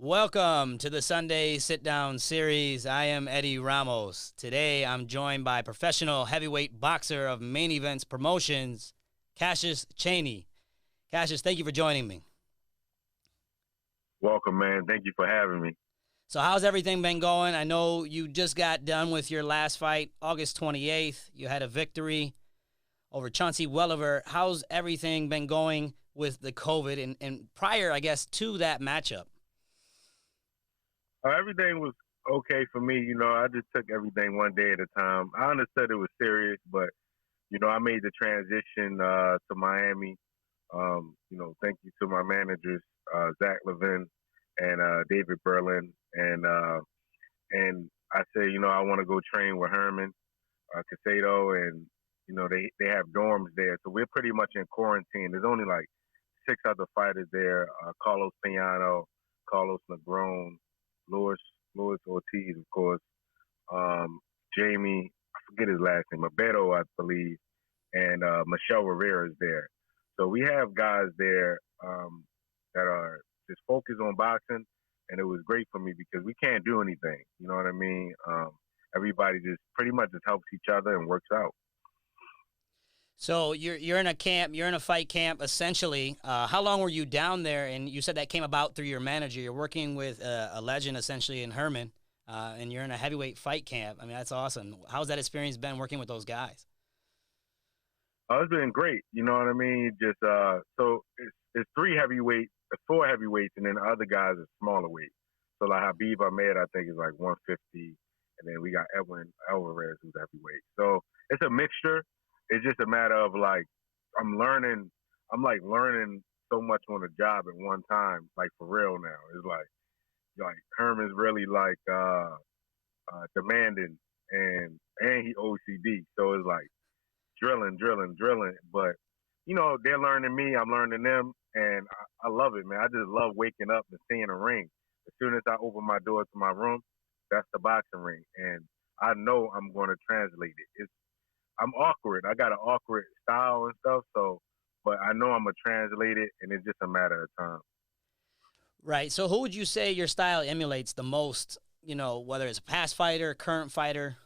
Welcome to the Sunday Sit Down Series. I am Eddie Ramos. Today I'm joined by professional heavyweight boxer of Main Events Promotions, Cassius Chaney. Cassius, thank you for joining me. Welcome, man. Thank you for having me. So how's everything been going? I know you just got done with your last fight, August 28th. You had a victory over Chauncey Welliver. How's everything been going with the COVID and prior, I guess, to that matchup? Everything was okay for me. I just took everything one day at a time. I understood it was serious, but, I made the transition to Miami. Thank you to my managers, Zach Levin and David Berlin. And I said, I want to go train with Herman Casado, and, they have dorms there. So we're pretty much in quarantine. There's only like six other fighters there, Carlos Piano, Carlos Negron, Luis Luis Ortiz, of course, Jamie, I forget his last name, Abeto, I believe, and Michelle Rivera is there. So we have guys there that are just focused on boxing, and it was great for me because we can't do anything. You know what I mean? Everybody just pretty much just helps each other and works out. So you're in a camp, you're in a fight camp, essentially. How long were you down there? And you said that came about through your manager. You're working with a legend, essentially, in Herman, and you're in a heavyweight fight camp. I mean, that's awesome. How's that experience been working with those guys? Oh, it's been great. You know what I mean? Just so it's three heavyweights, four heavyweights, and then the other guys are smaller weight. So like Habib Ahmed, I think is like 150, and then we got Edwin Alvarez who's heavyweight. So it's a mixture. It's just a matter of like I'm learning. I'm like learning so much on the job at one time, like for real now. It's like Herman's really like demanding and he OCD. So it's like drilling, drilling, drilling. But they're learning me, I'm learning them, and I love it, man. I just love waking up and seeing a ring. As soon as I open my door to my room, that's the boxing ring, and I know I'm going to translate it. I'm awkward. I got an awkward style and stuff, so but I know I'm gonna translate it, and it's just a matter of time. Right. So who would you say your style emulates the most? Whether it's a past fighter, current fighter.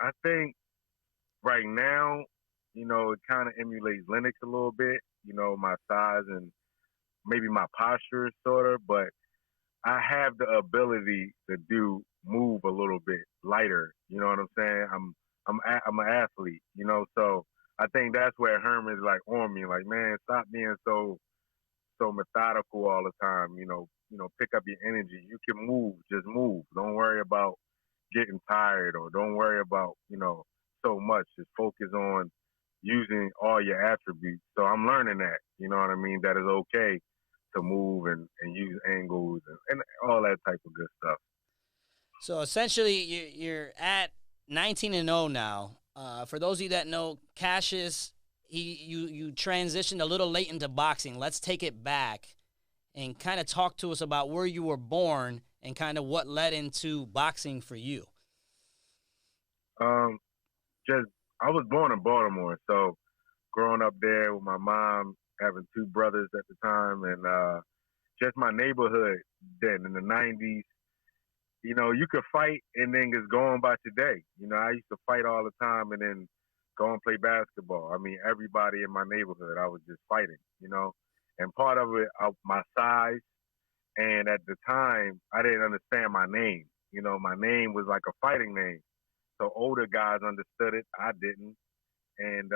I think right now, it kind of emulates Linux a little bit. My size and maybe my posture, sort of, but I have the ability to move a little bit lighter. You know what I'm saying? I'm an athlete. So I think that's where Herman's like on me, like, man, stop being so methodical all the time. Pick up your energy. You can move, just move. Don't worry about getting tired, or don't worry about so much. Just focus on using all your attributes. So I'm learning that. You know what I mean? That is okay to move and use angles and all that type of good stuff. So essentially, you're at 19-0 now. For those of you that know, Cassius, you transitioned a little late into boxing. Let's take it back and kind of talk to us about where you were born and kind of what led into boxing for you. Um, just I was born in Baltimore, so growing up there with my mom, having two brothers at the time, and just my neighborhood then in the '90s. You could fight and then just go on about your day. I used to fight all the time and then go and play basketball. I mean, everybody in my neighborhood, I was just fighting. And part of it, my size, and at the time, I didn't understand my name. My name was like a fighting name. So older guys understood it. I didn't. And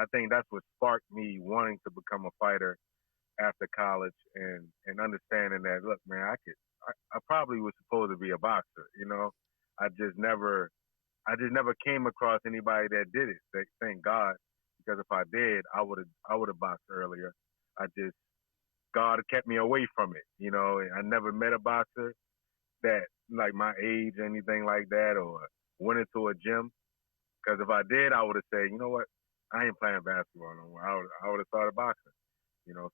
I think that's what sparked me wanting to become a fighter after college, and understanding that, look, man, I probably was supposed to be a boxer. I just never came across anybody that did it. Thank God, because if I did, I would have boxed earlier. I just God kept me away from it. And I never met a boxer that like my age or anything like that, or went into a gym. Because if I did, I would have said, you know what, I ain't playing basketball no more. I would have started boxing.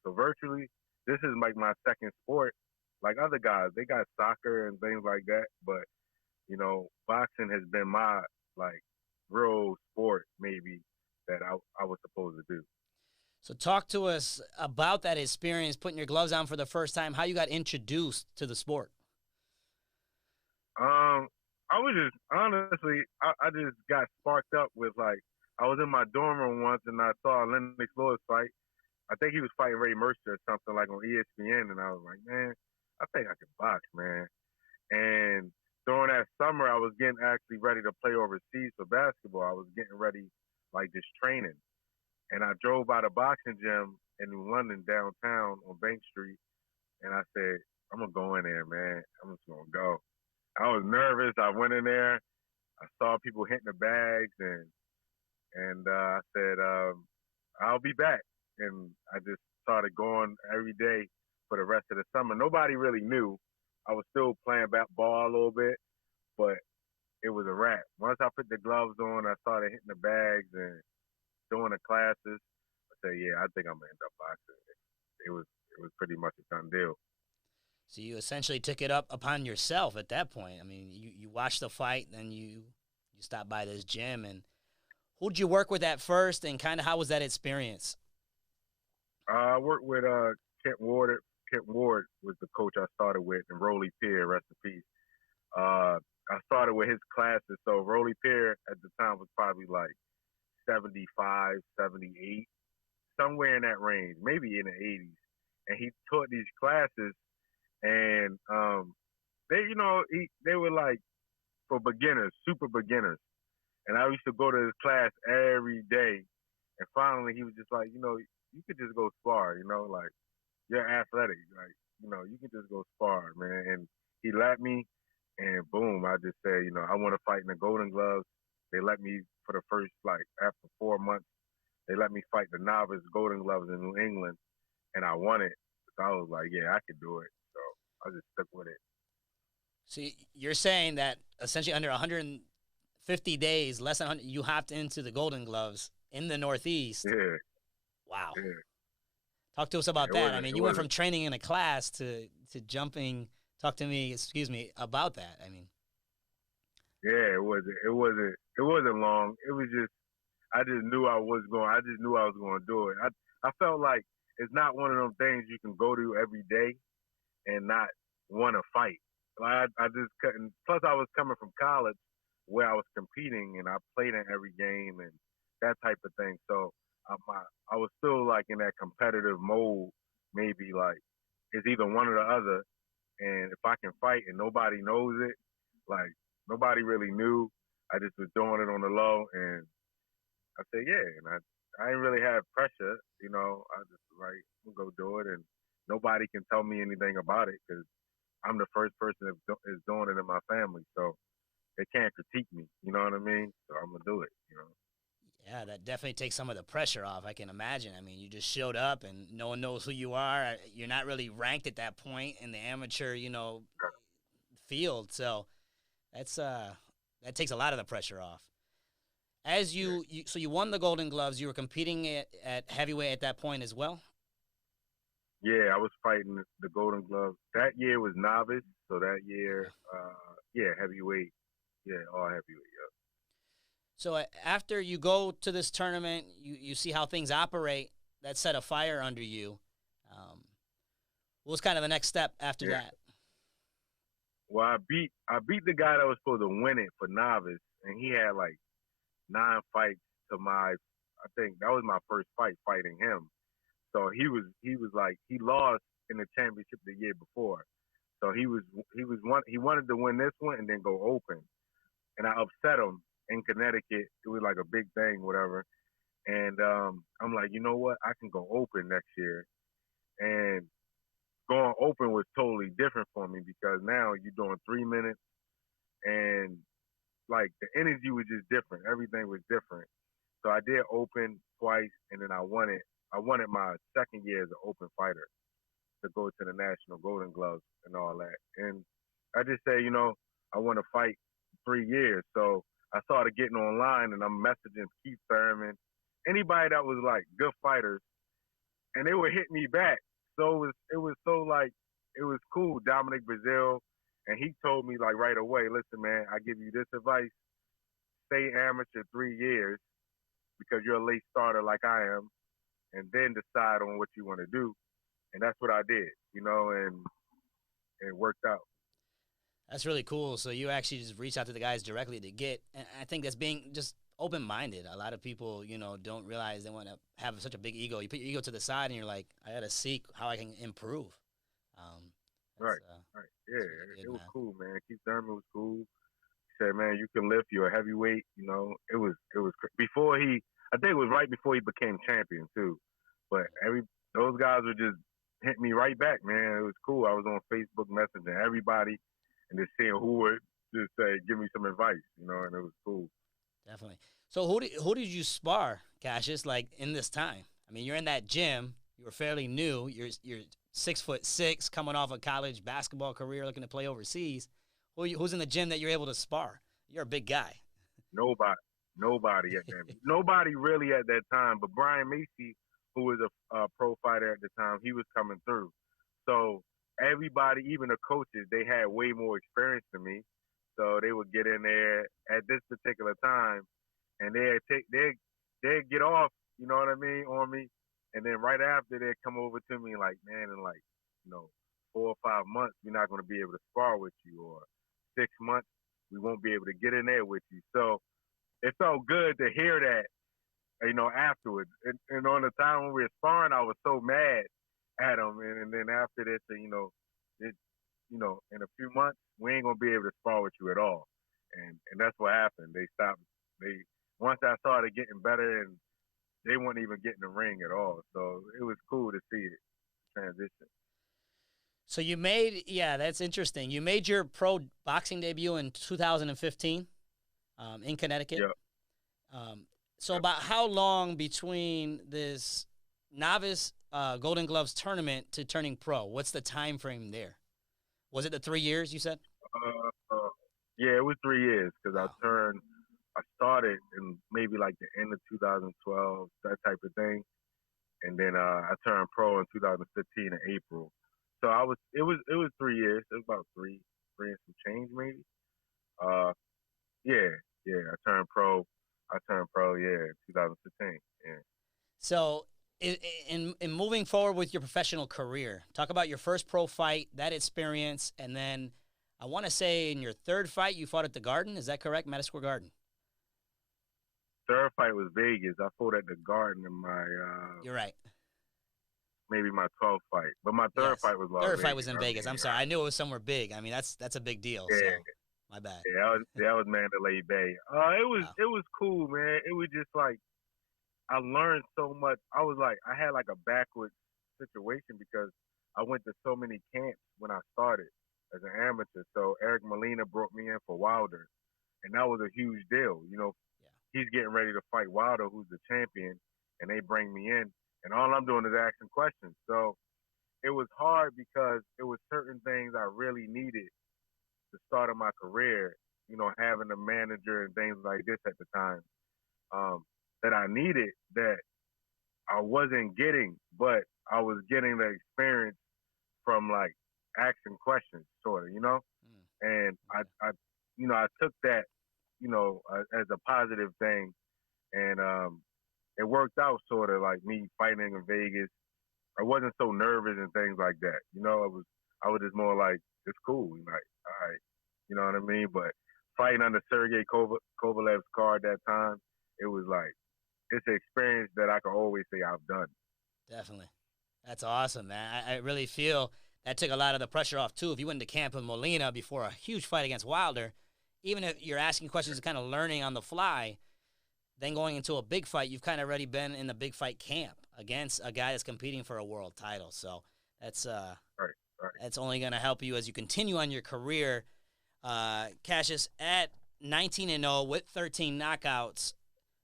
So virtually, this is like my second sport. Like other guys, they got soccer and things like that, but boxing has been my like real sport maybe that I was supposed to do. So talk to us about that experience, putting your gloves on for the first time, how you got introduced to the sport. I was just honestly, I just got sparked up with like I was in my dorm room once and I saw Lennox Lewis fight. I think he was fighting Ray Mercer or something like on ESPN, and I was like, man, I think I can box, man. And during that summer, I was getting actually ready to play overseas for basketball. I was getting ready, like just training, and I drove by the boxing gym in New London downtown on Bank Street, and I said, I'm gonna go in there, man. I'm just gonna go. I was nervous. I went in there. I saw people hitting the bags, and I said, I'll be back. And I just started going every day for the rest of the summer. Nobody really knew. I was still playing ball a little bit, but it was a wrap. Once I put the gloves on, I started hitting the bags and doing the classes. I said, yeah, I think I'm gonna end up boxing. It was pretty much a done deal. So you essentially took it up upon yourself at that point. I mean, you watched the fight, then you stopped by this gym, and who'd you work with at first, and kind of how was that experience? I worked with Kent Ward. Kent Ward was the coach I started with, and Rolly Pierre, rest in peace. I started with his classes. So Rolly Pierre at the time was probably like 75, 78, somewhere in that range, maybe in the 80s. And he taught these classes, and they were like for beginners, super beginners. And I used to go to his class every day. And finally, he was just like, you could just go spar, like you're athletic, like you can just go spar, man. And he let me, and boom, I just said, I want to fight in the Golden Gloves. They let me for the first like after 4 months, they let me fight the novice Golden Gloves in New England, and I won it. So I was like, yeah, I could do it. So I just stuck with it. So you're saying that essentially under 150 days, less than 100, you hopped into the Golden Gloves in the Northeast. Yeah, Wow. yeah. Talk to us about It that. I wasn't. mean, It you went wasn't. from training in a class to jumping. Talk to me, about that. I mean, Yeah, it wasn't. It wasn't. It wasn't long. It was just. I just knew I was going. I just knew I was going to do it. I felt like it's not one of them things you can go to every day and not want to fight. Like I just couldn't. Plus, I was coming from college where I was competing and I played in every game and that type of thing. So I was still like in that competitive mode. Maybe like it's either one or the other. And if I can fight and nobody knows it, like nobody really knew, I just was doing it on the low, and I said, yeah, and I didn't really have pressure, I just like, I'm gonna go do it, and nobody can tell me anything about it because I'm the first person that is doing it in my family, so they can't critique me. You know what I mean? So I'm gonna do it. yeah, that definitely takes some of the pressure off. I can imagine. I mean, you just showed up and no one knows who you are. You're not really ranked at that point in the amateur, field. So that's that takes a lot of the pressure off. As so you won the Golden Gloves. You were competing at heavyweight at that point as well. Yeah, I was fighting the Golden Glove. That year was novice, so that year, yeah, heavyweight. Yeah, all heavyweight. Yeah. So after you go to this tournament, you see how things operate. That set a fire under you. What was kind of the next step after that? Well, I beat the guy that was supposed to win it for novice, and he had like 9 fights to my. I think that was my first fight fighting him. So he was like he lost in the championship the year before. So he wanted to win this one and then go open. And I upset him in Connecticut. It was like a big thing, whatever. And I'm like, you know what? I can go open next year. And going open was totally different for me because now you're doing 3 minutes and like the energy was just different. Everything was different. So I did open twice and then I won it. I won it my second year as an open fighter to go to the National Golden Gloves and all that. And I just say, I want to fight 3 years. So I started getting online and I'm messaging Keith Thurman, anybody that was like good fighters, and they would hit me back. So it was so like it was cool. Dominic Brazil, and he told me like right away, listen, man, I give you this advice: stay amateur 3 years because you're a late starter like I am, and then decide on what you want to do. And that's what I did, and it worked out. That's really cool. So you actually just reach out to the guys directly to get, and I think that's being just open-minded. A lot of people, don't realize they want to have such a big ego. You put your ego to the side, and you're like, I got to seek how I can improve. Right, right. Yeah, really good, it was man. cool, man. Keith Thurman was cool. He said, man, you can lift. You're a heavyweight. Before I think it was right before he became champion too. But those guys would just hit me right back, man. It was cool. I was on Facebook messaging everybody and just seeing who would just say, give me some advice, and it was cool. Definitely. So who did you spar, Cassius, like in this time? I mean, you're in that gym. You were fairly new. You're 6'6", coming off a college basketball career, looking to play overseas. Who's in the gym that you're able to spar? You're a big guy. Nobody at that. Nobody really at that time. But Brian Macy, who was a pro fighter at the time, he was coming through. So everybody, even the coaches, they had way more experience than me. So they would get in there at this particular time, and they'd get off, you know what I mean, on me. And then right after, they'd come over to me like, man, in 4 or 5 months, we're not going to be able to spar with you, or 6 months, we won't be able to get in there with you. So it felt good to hear that, afterwards. And on the time when we were sparring, I was so mad at them. And then after this, in a few months, we ain't gonna be able to spar with you at all. And that's what happened. They stopped. Once I started getting better, and they wouldn't even get in the ring at all. So it was cool to see it transition. So that's interesting. You made your pro boxing debut in 2015 in Connecticut. Yep. So about how long between this novice Golden Gloves tournament to turning pro? What's the time frame there? Was it the 3 years you said? Yeah, it was 3 years because I started in maybe like the end of 2012, that type of thing. And then I turned pro in 2015 in April. So it was 3 years. It was about three and some change maybe. Yeah. I turned pro, in 2015. Yeah. So in moving forward with your professional career, talk about your first pro fight, that experience, and then I want to say in your third fight you fought at the Garden. Is that correct? Madison Square Garden. Third fight was Vegas. I fought at the Garden in my You're right. Maybe my 12th fight, but my third fight was Las Third Vegas. fight was in Vegas. I'm sorry, I knew it was somewhere big. I mean, that's a big deal. Yeah. So my bad. Yeah, that was Mandalay Bay. It was cool, man. It was just like I learned so much. I had like a backwards situation because I went to so many camps when I started as an amateur. So Eric Molina brought me in for Wilder, and that was a huge deal. He's getting ready to fight Wilder, who's the champion, and they bring me in, and all I'm doing is asking questions. So it was hard because it was certain things I really needed to start of my career, having a manager and things like this at the time, that I needed that I wasn't getting, but I was getting the experience from like asking questions, sort of, And I took that, as a positive thing, and it worked out sort of like me fighting in Vegas. I wasn't so nervous and things like that, I was just more like, it's cool, like, all right, you know what I mean? But fighting under Sergey Kovalev's card that time, it was like, it's an experience that I can always say I've done. Definitely. That's awesome, man. I really feel that took a lot of the pressure off, too. If you went into camp with Molina before a huge fight against Wilder, even if you're asking questions and kind of learning on the fly, then going into a big fight, you've kind of already been in the big fight camp against a guy that's competing for a world title. So that's right. That's only going to help you as you continue on your career. Cassius, at 19-0 with 13 knockouts,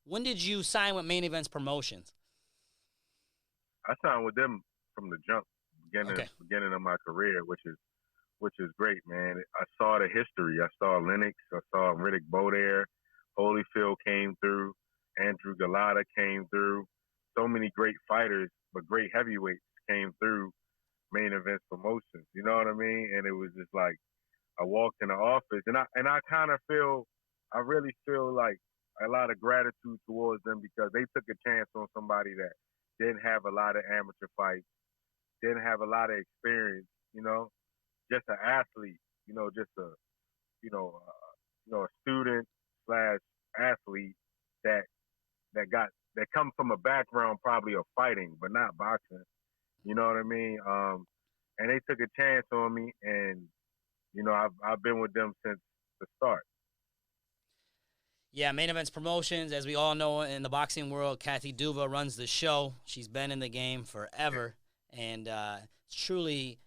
when did you sign with Main Events Promotions? I signed with them from the jump, beginning of my career, which is great, man. I saw the history. I saw Lennox. I saw Riddick Bodair. Holyfield came through. Andrew Galata came through. So many great fighters, but great heavyweights came through Main Events Promotions. You know what I mean? And it was just like I walked in the office, and I kind of I really feel like a lot of gratitude towards them because they took a chance on somebody that didn't have a lot of amateur fights, didn't have a lot of experience, just an athlete, just a, a student slash athlete that that comes from a background probably of fighting, but not boxing. You know what I mean? And they took a chance on me, and I've been with them since the start. Yeah, Main Events Promotions, as we all know in the boxing world, Kathy Duva runs the show. She's been in the game forever, and truly,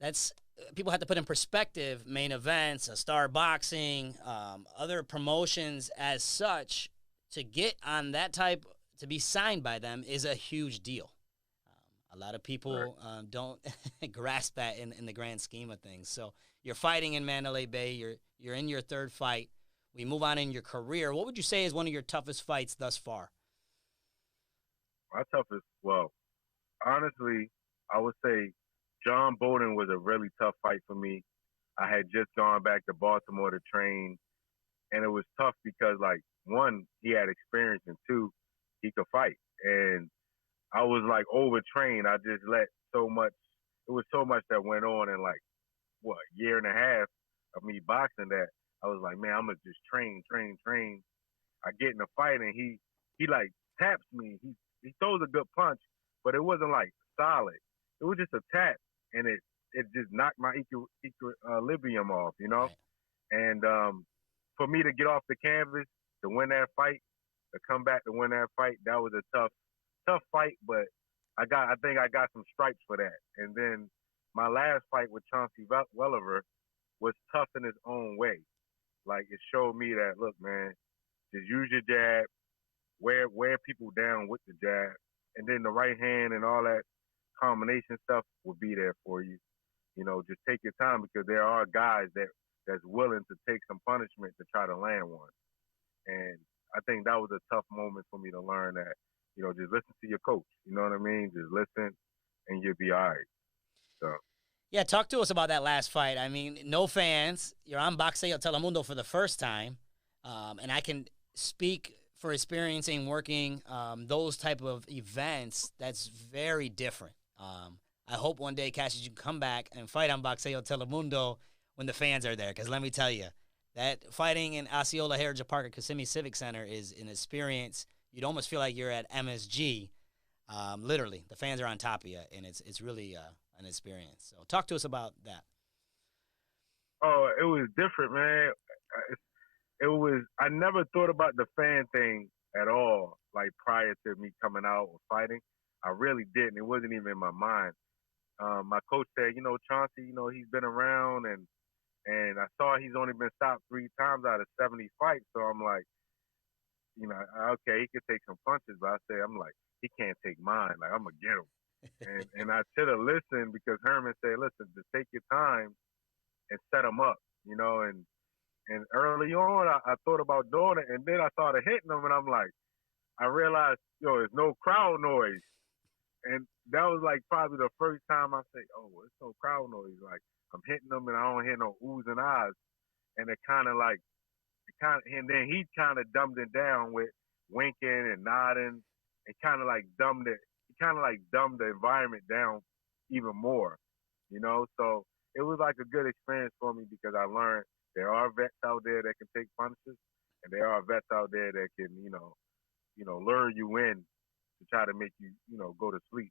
that's people have to put in perspective. Main Events, Star Boxing, other promotions as such, to get on that type, to be signed by them is a huge deal. A lot of people don't grasp that in the grand scheme of things. So you're fighting in Mandalay Bay. You're in your third fight. We move on in your career. What would you say is one of your toughest fights thus far? My toughest, well, honestly, I would say John Bolden was a really tough fight for me. I had just gone back to Baltimore to train, and it was tough because, like, one, he had experience, and two, he could fight. And I was like overtrained. I just let so much. It was so much that went on in like what year and a half of me boxing that I was like, man, I'm gonna just train, train, train. I get in a fight and he like taps me. He throws a good punch, but it wasn't like solid. It was just a tap, and it just knocked my equilibrium off, Right. And for me to get off the canvas to win that fight, to come back to win that fight, that was a tough fight, but I think I got some stripes for that. And then my last fight with Chauncey Welliver was tough in its own way. Like it showed me that look, man, just use your jab, wear people down with the jab, and then the right hand and all that combination stuff will be there for you. Just take your time because there are guys that's willing to take some punishment to try to land one. And I think that was a tough moment for me to learn that, just listen to your coach. You know what I mean? Just listen and you'll be all right. So Yeah, talk to us about that last fight. I mean, no fans. You're on Boxeo Telemundo for the first time, and I can speak for experiencing working those type of events. That's very different. I hope one day, Cassius, you can come back and fight on Boxeo Telemundo when the fans are there. Because let me tell you, that fighting in Osceola Heritage Park at Kissimmee Civic Center is an experience. You'd almost feel like you're at MSG. Literally, the fans are on top of you, and it's really an experience. So talk to us about that. oh, it was different, man. It was. I never thought about the fan thing at all. Like prior to me coming out or fighting, I really didn't. It wasn't even in my mind. My coach said, Chauncey, he's been around and I saw he's only been stopped 3 times out of 70 fights. So I'm like, okay, he could take some punches, but I'm like, he can't take mine. Like I'm gonna get him. And I should have listened because Herman said, listen, just take your time and set him up, and early on I thought about doing it, and then I started hitting him, and I'm like, I realized, there's no crowd noise, and that was like probably the first time I say, oh, it's no crowd noise. Like I'm hitting them, and I don't hear no oohs and ahs, and and then he kind of dumbed it down with winking and nodding, and kind of like dumbed it. He kind of like dumbed the environment down even more, So it was like a good experience for me because I learned there are vets out there that can take punches, and there are vets out there that can, lure you in to try to make you, go to sleep,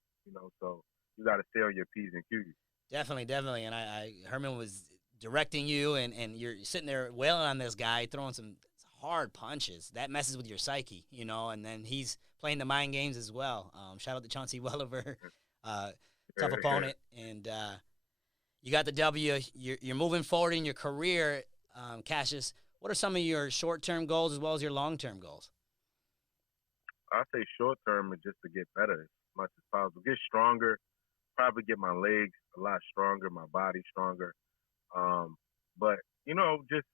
So you got to stay on your P's and Q's. Definitely, definitely. And Herman was directing you, and you're sitting there wailing on this guy, throwing some hard punches. That messes with your psyche, and then he's playing the mind games as well. Shout out to Chauncey Welliver, tough opponent, and you got the W. You're moving forward in your career, Cassius. What are some of your short-term goals as well as your long-term goals? I say short term is just to get better as much as possible, get stronger, probably get my legs a lot stronger, my body stronger. But just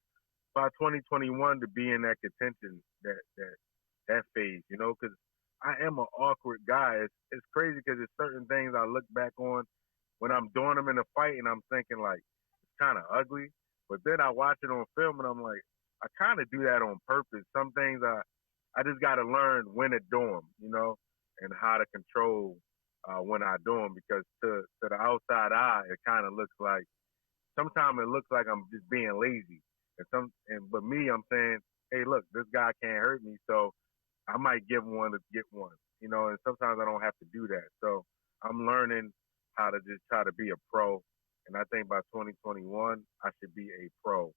by 2021 to be in that contention, that phase, because I am an awkward guy. It's crazy because there's certain things I look back on when I'm doing them in a fight, and I'm thinking like it's kind of ugly. But then I watch it on film, and I'm like, I kind of do that on purpose. Some things I just got to learn when to do them, and and how to control when I do them, because to the outside eye, it kind of looks like, sometimes it looks like I'm just being lazy. But me, I'm saying, hey, look, this guy can't hurt me, so I might give one to get one, and sometimes I don't have to do that. So I'm learning how to just try to be a pro. And I think by 2021, I should be a pro,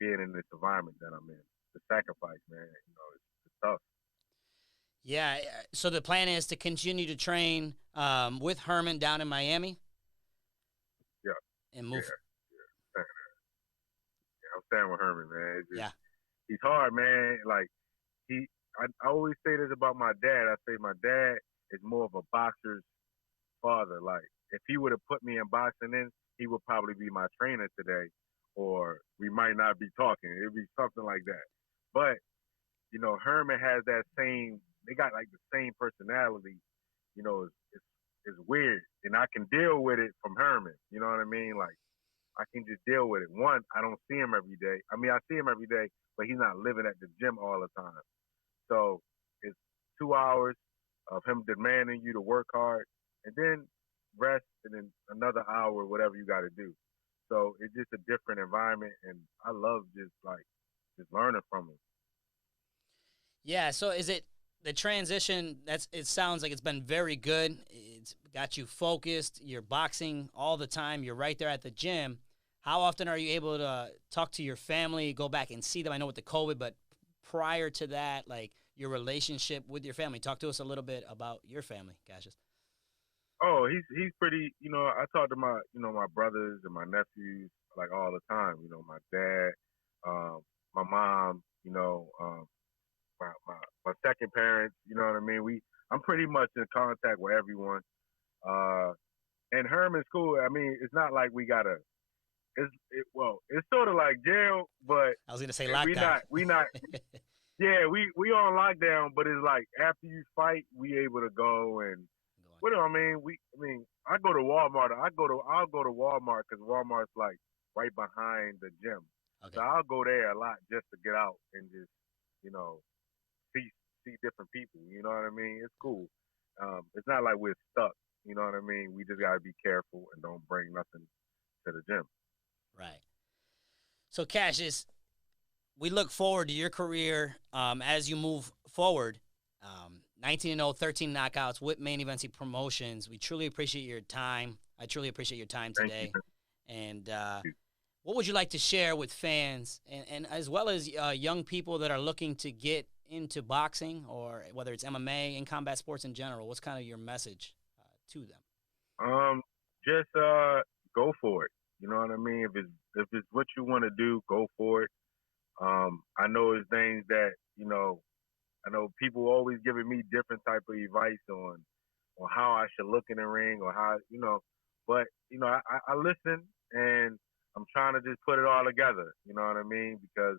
being in this environment that I'm in. The sacrifice, man, it's tough. Yeah. So the plan is to continue to train with Herman down in Miami Yeah, and move. yeah. Yeah, I'm staying with Herman, man. Yeah. He's hard, man. Like, I always say this about my dad. I say my dad is more of a boxer's father. Like, if he would have put me in boxing, then he would probably be my trainer today, or we might not be talking. It'd be something like that. But Herman has that same. They got like the same personality. It's weird, and I can deal with it from Herman. You know what I mean? Like, I can just deal with it. One, I don't see him every day. I mean, I see him every day, but he's not living at the gym all the time. So it's 2 hours of him demanding you to work hard, and then rest, and then another hour, whatever you got to do. So it's just a different environment, and I love just learning from him. Yeah. So is it the transition? It sounds like it's been very good. It's got you focused. You're boxing all the time. You're right there at the gym. How often are you able to talk to your family, go back and see them? I know with the COVID, but prior to that, like your relationship with your family, talk to us a little bit about your family, Cassius. Oh, he's pretty. I talk to my brothers and my nephews like all the time. My dad, my mom. My second parents. You know what I mean? I'm pretty much in contact with everyone. And Herman's cool. I mean, it's not like we gotta. It's sort of like jail, but I was gonna say lockdown. We not. Yeah, we on lockdown, but it's like after you fight, we able to go and. What do I mean? I go to Walmart. I'll go to Walmart because Walmart's like right behind the gym. Okay. So I'll go there a lot just to get out and just, see different people. You know what I mean? It's cool. It's not like we're stuck. You know what I mean? We just gotta be careful and don't bring nothing to the gym. Right. So Cassius, we look forward to your career as you move forward. 19-0, 13 knockouts with Main Eventing Promotions. We truly appreciate your time. I truly appreciate your time today. And what would you like to share with fans and as well as young people that are looking to get into boxing, or whether it's MMA and combat sports in general? What's kind of your message to them? Just go for it. You know what I mean? If it's what you want to do, go for it. I know it's things that, I know people always giving me different type of advice on how I should look in the ring, or how, but, I listen, and I'm trying to just put it all together. You know what I mean? Because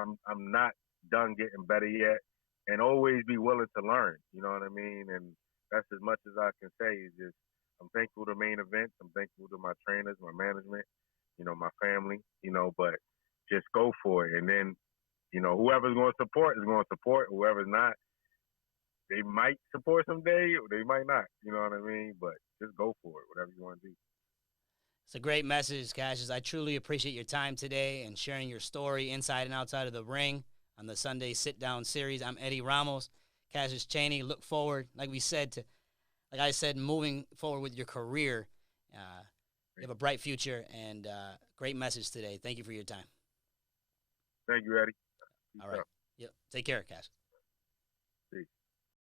I'm not done getting better yet, and always be willing to learn. You know what I mean? And that's as much as I can say. Is just I'm thankful to Main Events. I'm thankful to my trainers, my management, my family. But just go for it, and then. Whoever's going to support is going to support. Whoever's not, they might support someday, or they might not. You know what I mean? But just go for it, whatever you want to do. It's a great message, Cassius. I truly appreciate your time today and sharing your story inside and outside of the ring on the Sunday Sit Down Series. I'm Eddie Ramos. Cassius Chaney, look forward, like I said, moving forward with your career. You have a bright future, and great message today. Thank you for your time. Thank you, Eddie. All right. Yep. Take care, Cassius.